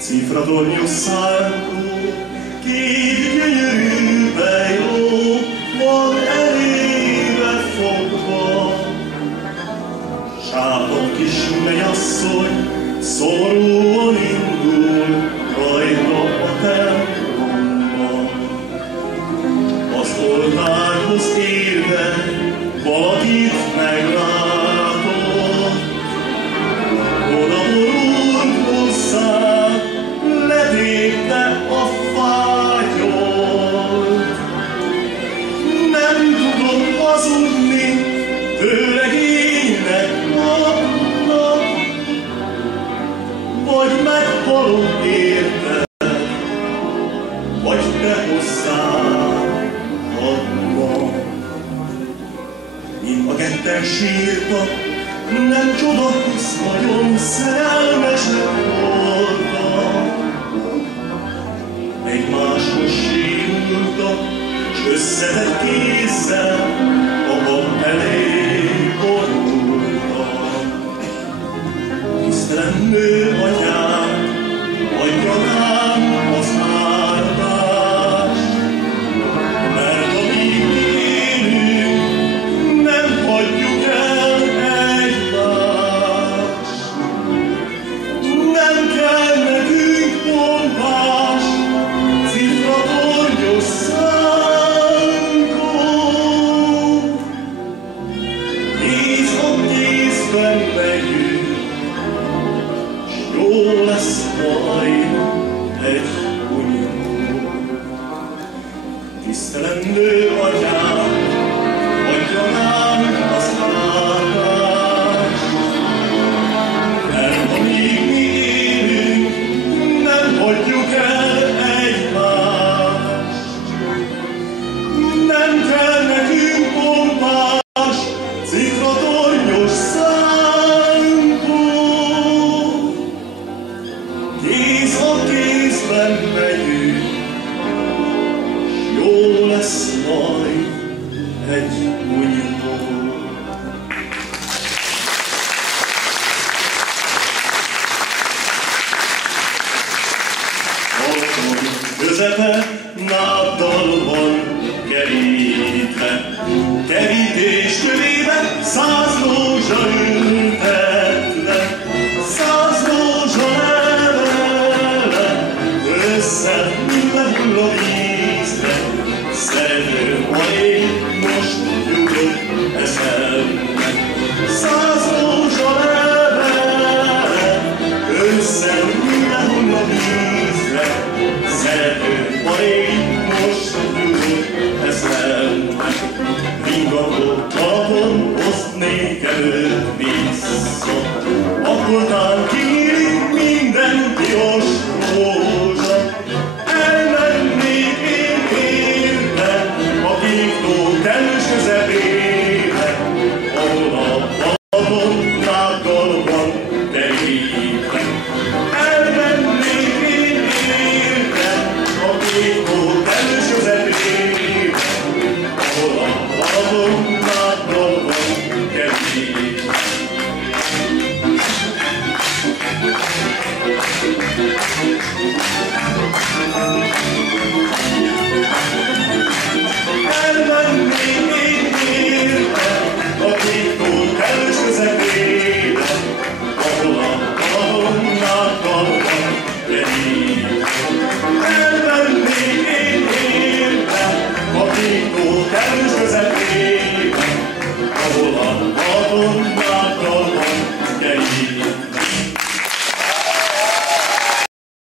Cifratornyos szánkó, két gyönyörű bejló van elébe fogva. Sápadt kis mennyasszony szomorúan indul rajta a templomba. Az oltárhoz érve valakit meglátott, oda borult hozzá, letépte a fátyol. Nem tudott hazudni, tőlegénynek adnak, vagy meghalok érte, vagy te hozzám adnak. Mind a ketten sírtak, nem csoda, hisz nagyon szerelmesek voltak. Egymáshoz sírultak, s összetett kézzel magam elé borultak. Tisztelen nő atyám, adja rám az áldást, mert amíg mi élünk, nem hagyjuk el egymást. Nem kell nekünk pompás, cifratornyos szánkó. Kéz a kézben megyünk, s jó lesz majd egy unió. Tisztelen nő atyám, adja ránk az áldást, mert amíg mi élünk, nem hagyjuk el egymást. Nem kell nekünk pompás, cifratornyos szánkó. Kéz a kézben megyünk, s jó lesz majd egy unió. Közepe náddal van kerítve, kerítés körébe 100 rózsa ültetve, 100 rózsa levele, össze minden hull a vízre. Szeretném, ha én most